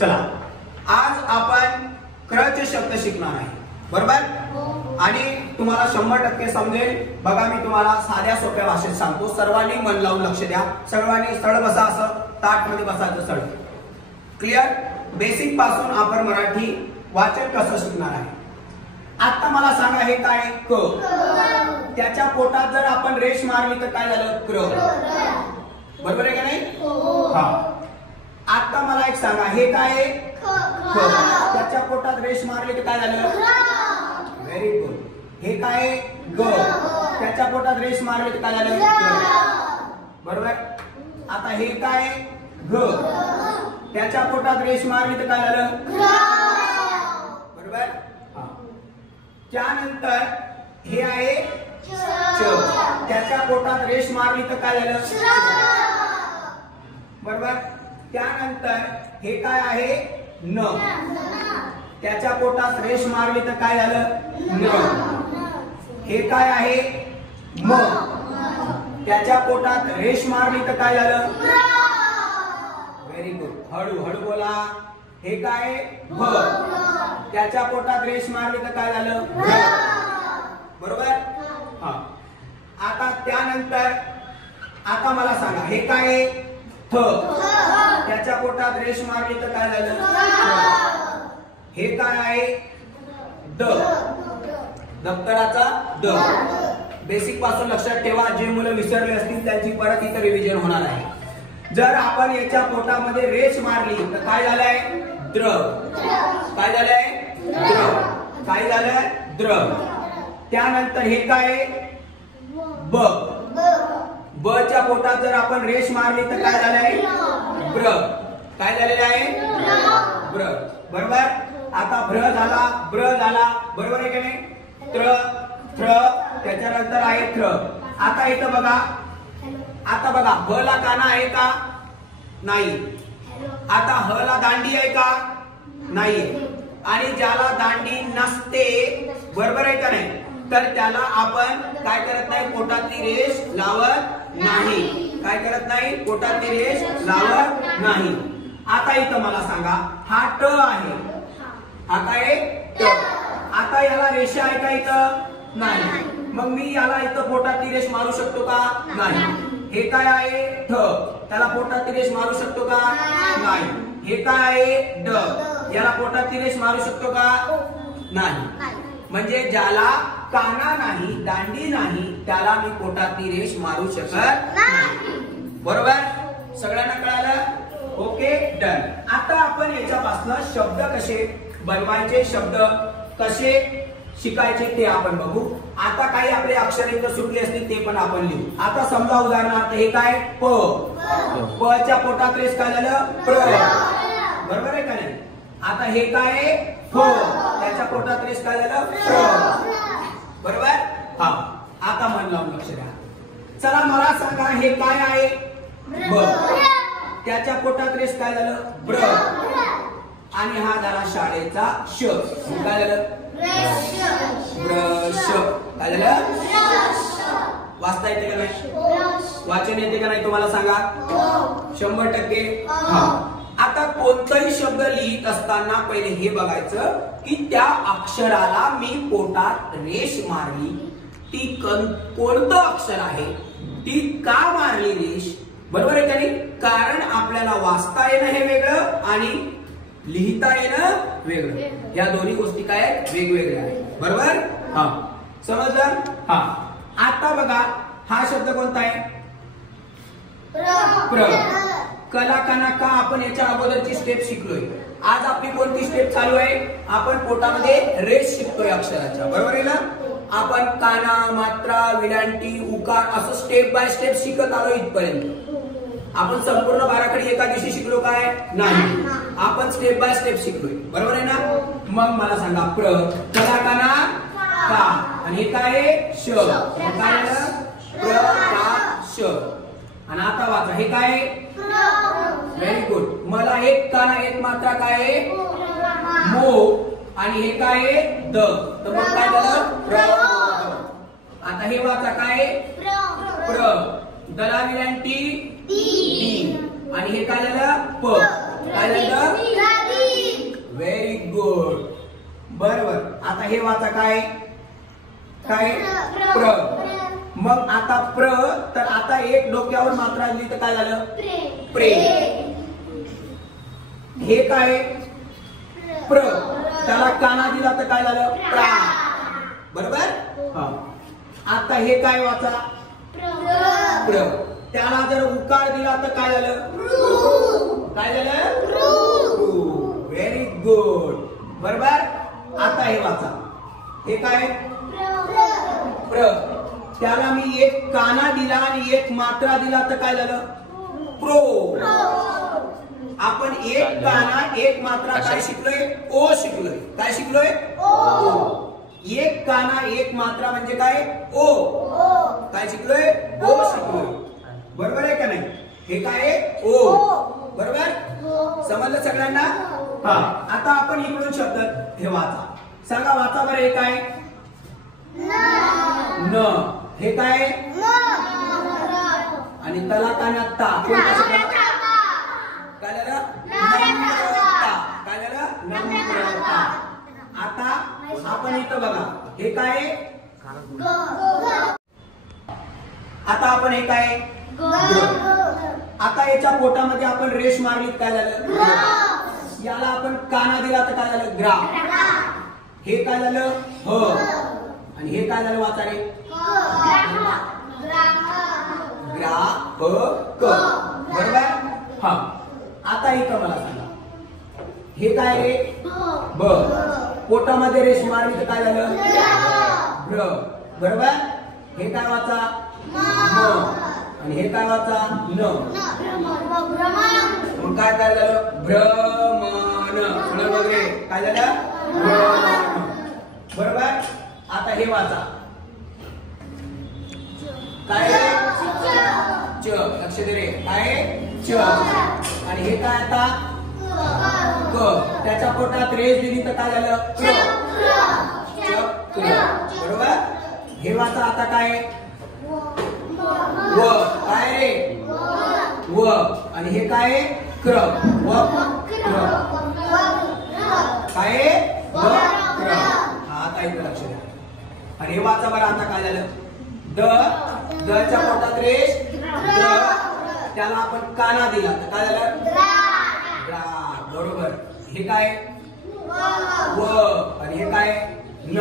चला, आज आपण क्रचे शब्द शिकणार आहे, बरोबर? आणि तुम्हाला 100% समजेल. बघा, मी तुम्हाला साध्या सोप्या भाषेत सांगतो. सर्वांनी मन लावून लक्ष द्या. सर्वांनी सरळ बसा, असं ताट मध्ये बसायचं सरळ. क्लिअर? बेसिक पासून आपण मराठी वाचन कसं शिकणार आहे. आता मला सांगा, हे काय? क. त्याच्या पोटात जर आपण रेष मारली तर काय झालं? क्र. बरोबर आहे का नाही? हा. आता मला एक सांगा, हे काय? ख. त्याच्या पोटात रेष मारली तर काय झालं? Very good. हे काय? ग. त्याच्या पोटात रेष मारली तर काय झालं? बरोबर. आता हे काय? घ. त्याच्या पोटात रेष मारली तर काय झालं? बरोबर. त्यानंतर हे आहे च. त्याच्या पोटात रेष मारली तर काय झालं? बरोबर. त्यानंतर हे काय आहे? न. त्याच्या पोटात रेष मारली तर काय झालं? न. हे काय आहे? म. त्याच्या पोटात रेष मारली तर काय झालं? Very good. हळू हळू बोला. हे काय? भ. त्याच्या पोटात रेष मारली तर काय झालं? बरोबर. हा. आता त्यानंतर आता मला सांगा, हे काय? थ. त्याच्या पोटात रेष मारली तर काय झालं? हे काय आहे? द. दप्तराचा द. बेसिक पासून लक्षात ठेवा. जे मुलं विसरले असतील त्यांची परत इथं रिव्हिजन होणार आहे. जर आपण याच्या पोटामध्ये रेष मारली तर काय झालंय? द्रव. काय झालंय? द्रव. काय झालंय? द्रव. त्यानंतर हे काय? ब. ब च्या पोटात जर आपण रेष मारली तर काय झालंय? ब्र. काय झालेलं आहे? ब्र. बरोबर. आता भ्र झाला, ब्र झाला, बरोबर आहे की नाही? त्र, थ्र, त्याच्यानंतर आहे थ्र. आता इथं बघा, आता बघा, ब ला काना आहे का? नाही. आता ह ला दांडी आहे का? नाही. आणि ज्याला दांडी नसते, बरोबर आहे का नाही, तर त्याला आपण काय करत नाही? पोटातली रेष लावत नाही. काय करत नाही? पोटातली रेष लावत नाही. आता इथं मला सांगा, हा ट आहे. हा काय? ट. आता याला रेषा आहे का इथं? नाही. मग मी याला इथं पोटातली रेष मारू शकतो का? नाही. हे काय आहे? ठ. त्याला पोटातली रेष मारू शकतो का? नाही. हे काय आहे? ड. याला पोटातली रेष मारू शकतो का? नाही. म्हणजे ज्याला काना नाही, दांडी नाही, त्याला मी पोटातली रेष मारू शकत नाही. बरोबर. सगळ्यांना कळालं? Okay, done. आता आपण याच्यापासून शब्द कसे बनवायचे, शब्द कसे शिकायचे ते आपण बघू. आता काही आपले अक्षर इथं सुटले असतील ते पण आपण लिहू. आता समजा उदाहरणार्थ हे काय? प. प च्या पोटात रेष काय झालं? प्र. बरोबर आहे का नाही? आता हे काय? फ. त्याच्या पोटात रेष काय झालं? प्र. बरोबर. हा. आता मन लावून लक्ष द्या. चला, मला सांगा, हे काय आहे? ब. त्याच्या पोटात रेष काय झालं? ब्र. आणि हा झाला शाळेचा श. काय झालं? ब्रश. काय झालं? वाचता येते का नाही? वाचन येते का नाही तुम्हाला सांगा? 100%. आता कोणताही शब्द लिहित असताना पहिले हे बघायचं की त्या अक्षराला मी पोटात रेष मारली, ती कोणतं अक्षर आहे, ती का मारली रेष, बरोबर आहे का नाही? कारण आपल्याला वाचता येणं हे वेगळं आणि लिहिता येणं वेगळं. या दोन्ही गोष्टी काय आहेत? वेगवेगळ्या आहेत. बरोबर. हा, समजलं? हा. आता बघा, हा शब्द कोणता आहे? प्र. कला काना का आपण याच्या अगोदरची स्टेप शिकलोय. आज आपली कोणती स्टेप चालू आहे? आपण पोटामध्ये रेष शिकतोय अक्षराच्या, बरोबर आहे ना? आपण काना, मात्रा, विलांटी, उकार असं स्टेप बाय स्टेप शिकत आलो इथपर्यंत. आपण संपूर्ण बाराखडी एका दिवशी शिकलो काय? नाही. आपण स्टेप बाय स्टेप शिकलोय, बरोबर आहे ना? मग मला सांगा, प्र. कला काना का. आणि हे काय? श. काय झालं? प्र का श. आणि आता वाचा, हे काय? Very good. मला एक काना एक मात्रा काय? मो. आणि हे काय? द. तर मग काय झालं? प्र. आता हे वाचा, काय? प्र. दला विलांटी दी. आणि हे काय झालं? प. काय झालं? बरोबर. आता हे वाचा काय काय प्र. मग आता प्र तर आता एक डोक्यावर मात्रा आली तर काय झालं प्रे. हे काय प्र त्याला काना दिला तर काय झालं प्रा. बरोबर. आता हे काय वाचा प्र त्याला जर उकार दिला तर काय झालं काय झालं व्हेरी गुड. बरोबर. आता हे वाचा हे काय प्र त्याला मी एक काना दिला आणि एक मात्रा दिला तर काय झालं प्रो. आपण एक काना एक मात्रा काय शिकलोय ओ शिकलोय. काय शिकलोय ओ. एक काना एक मात्रा म्हणजे काय ओ. काय शिकलोय ओ शिकलोय. बरोबर आहे का नाही. हे काय ओ. बरोबर. समजलं सगळ्यांना. हा. आता आपण इकडून शब्द हे वाचा. सांगा वाचा बरं. हे काय न. हे काय आणि त्याला कानात ता. कोणता शब्द काय झालं नम्रता. काय झालं नम्रता. आता आपण इथं बघा हे काय आता आपण हे काय आता याच्या पोटामध्ये आपण रेष मारली काय झालं याला आपण काना दिला तर काय झालं ग्रा. हे काय झालं ह आणि हे काय झालं वाचा रे ग्रा ह क. बरोबर. हा. आता इथं मला सांगा हे काय रे ब. पोटामध्ये रेष मारली तर काय झालं ब्र. बरोबर. हे काय वाचा म आणि हे काय वाचा न. मग काय काय झालं भ्रमण. वगैरे काय झालं भ्रमण. बरोबर. आता हे वाचा काय च. लक्ष दे रे काय च. आणि हे काय आता क. त्याच्या पोटात रेष दिली तर काय झालं चक्र. बरोबर. हे वाचा आता काय व. काय रे व आणि हे काय क्र. वक्र. काय वक्र. आता इथं लक्ष द्या. आणि हे वाचा बरं आता काय झालं द. दच्या पोटात रेष द त्याला आपण काना दिला तर काय झालं द्रा. बरोबर. हे काय व आणि हे काय न.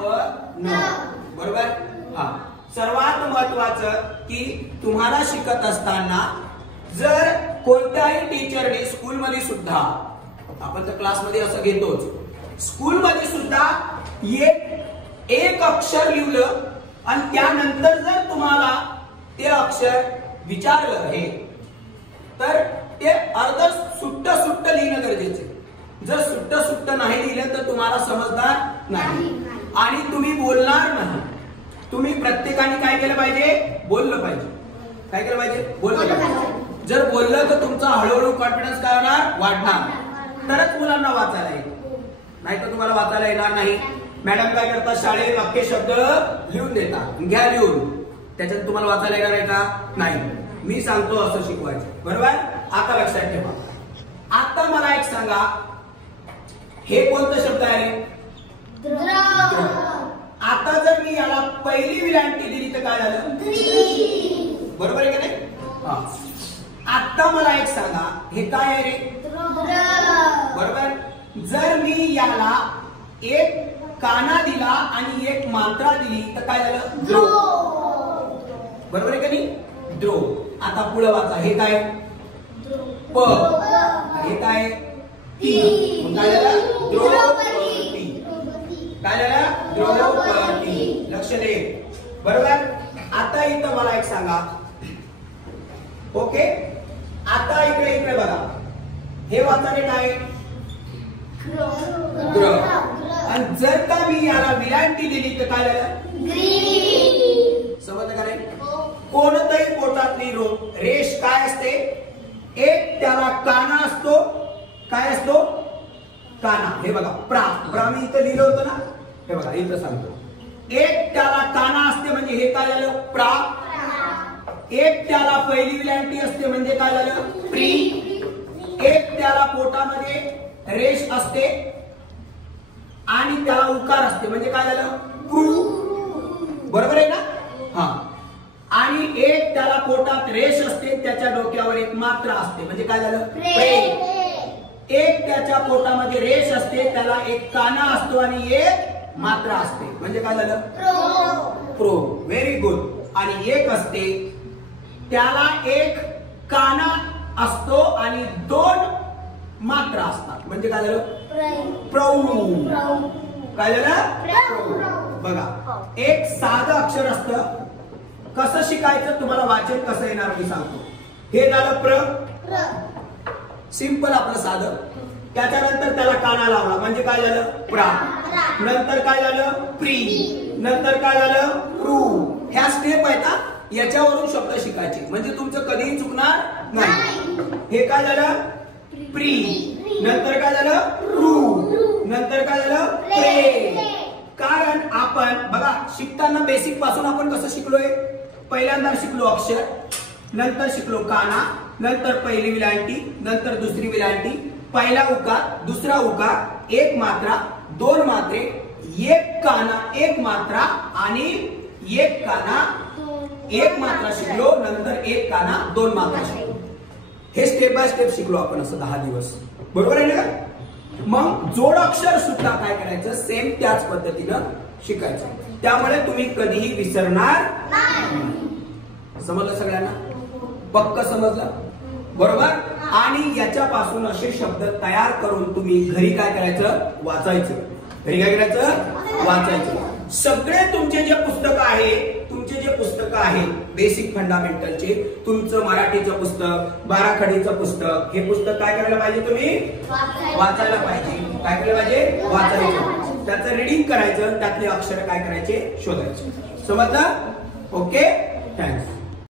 व न. बरोबर. हा. सर्वात महत्वाचं की तुम्हाला शिकत असताना जर कोणत्याही टीचरने स्कूलमध्ये सुद्धा आपण तर क्लासमध्ये असं घेतोच स्कूलमध्ये सुद्धा एक अक्षर लिहिलं आणि त्यानंतर जर तुम्हाला ते अक्षर विचारलं हे तर ते अर्ध सुट्ट सुट्ट लिहिणं गरजेचे. जर सुट्ट सुट्ट नाही लिहिलं तर तुम्हाला समजणार नाही आणि तुम्ही बोलणार नाही. तुम्ही प्रत्येकाने काय केलं पाहिजे बोललं पाहिजे. काय केलं पाहिजे बोललं पाहिजे. जर बोललं तर तुमचा हळूहळू कॉन्फिडन्स काय होणार वाढणार. तरच मुलांना वाचायला येईल. नाही तर तुम्हाला वाचायला येणार नाही. मॅडम काय करतात शाळेत वाक्य शब्द लिहून देतात घ्या लिहून. त्याच्यात तुम्हाला वाचायला येणार आहे का नाही. मी सांगतो असं शिकवायचं. बरोबर. आता लक्षात ठेवा. आता मला एक सांगा हे कोणतं शब्द आहे आता जर मी याला पहिली विलांटी दिली तर काय झालं बरोबर आहे का नाही. आता मला एक सांगा हे काय आहे रे बरोबर. जर मी याला एक काना दिला आणि एक मात्रा दिली तर काय झालं द्रो. बरोबर आहे का नाही द्रो. आता पुढे वाचा हे काय प हे काय ती. काय झालं द्रौपदी. काय झालं द्रौपदी. लक्ष दे. बरोबर. आता इथं मला एक सांगा ओके. आता इकडे इकडे बघा हे वाचाने काय ग्र. आणि जर का मी याला विलांटी दिली तर काय झालं समजलं का नाही. कोणतंही पोटातली रेष काय असते एक त्याला काना असतो. काय असतो काना. हे बघा प्रा. प्रा मी इथं लिहिलं होतं ना. हे बघा इथं सांगतो एक त्याला काना असते म्हणजे हे काय झालं प्रा. एक त्याला पहिली विलांटी असते म्हणजे काय झालं प्री. एक त्याला पोटामध्ये रेष असते आणि त्याला उकार असते म्हणजे काय झालं प्रू, बरोबर आहे ना? हा. आणि एक त्याला पोटात रेष असते, त्याच्या डोक्यावर एक मात्रा असते म्हणजे काय झालं प्रे. एक त्याच्या पोटामध्ये रेष असते, त्याला एक काना असतो आणि एक मात्रा असते म्हणजे काय झालं प्रो. Very good. आणि एक असते त्याला एक काना असतो आणि दोन मात्रा असतात म्हणजे काय झालं प्रौ. काय झालं बघा. एक साधं अक्षर असतं, कसं शिकायचं तुम्हाला वाचन कसं येणार मी सांगतो. हे झालं प्र, सिंपल आपलं साधं. त्याच्यानंतर त्याला काना लावला म्हणजे काय झालं प्रा. नंतर काय झालं प्री. नंतर काय झालं प्रू. ह्या स्टेप आहेत ना, याच्यावरून शब्द शिकायचे म्हणजे तुमचं कधीही चुकणार नाही. हे काय झालं प्री. नंतर काय झालं प्रू. नंतर काय झालं प्रे. कारण आपण बघा शिकताना बेसिक पासून आपण कसं शिकलोय. पहिल्यांदा शिकलो अक्षर, नंतर शिकलो काना, नंतर पहिली विलांटी, नंतर दुसरी विलांटी, पहिला उकार, दुसरा उकार, एक मात्रा, दोन मात्रे, एक काना, एक मात्रा आणि एक काना, एक मात्रा शिकलो. नंतर एक काना, दोन मात्रा शिकलो. हे स्टेप बाय स्टेप शिकलो आपण असं 10 दिवस, बरोबर आहे ना? मग जोड अक्षर सुद्धा काय करायचं सेम त्याच पद्धतीनं शिकायचं. त्यामुळे तुम्ही कधीही विसरणार नाही. समजलं सगळ्यांना? पक्क समजलं? बरोबर. आणि याच्यापासून असे शब्द तयार करून तुम्ही घरी काय करायचं वाचायचं. घरी काय करायचं वाचायचं. सगळे तुमचे जे पुस्तक आहे, तुमचे जे पुस्तक आहे बेसिक फंडामेंटलचे, तुमचं मराठीचं पुस्तक, बाराखडीचं पुस्तक, हे पुस्तक काय करायला पाहिजे तुम्ही वाचायला पाहिजे. काय करायला पाहिजे वाचायचं. त्याचं रीडिंग करायचं, त्यातले अक्षर काय करायचे शोधायचे. समजलं? Okay, thanks.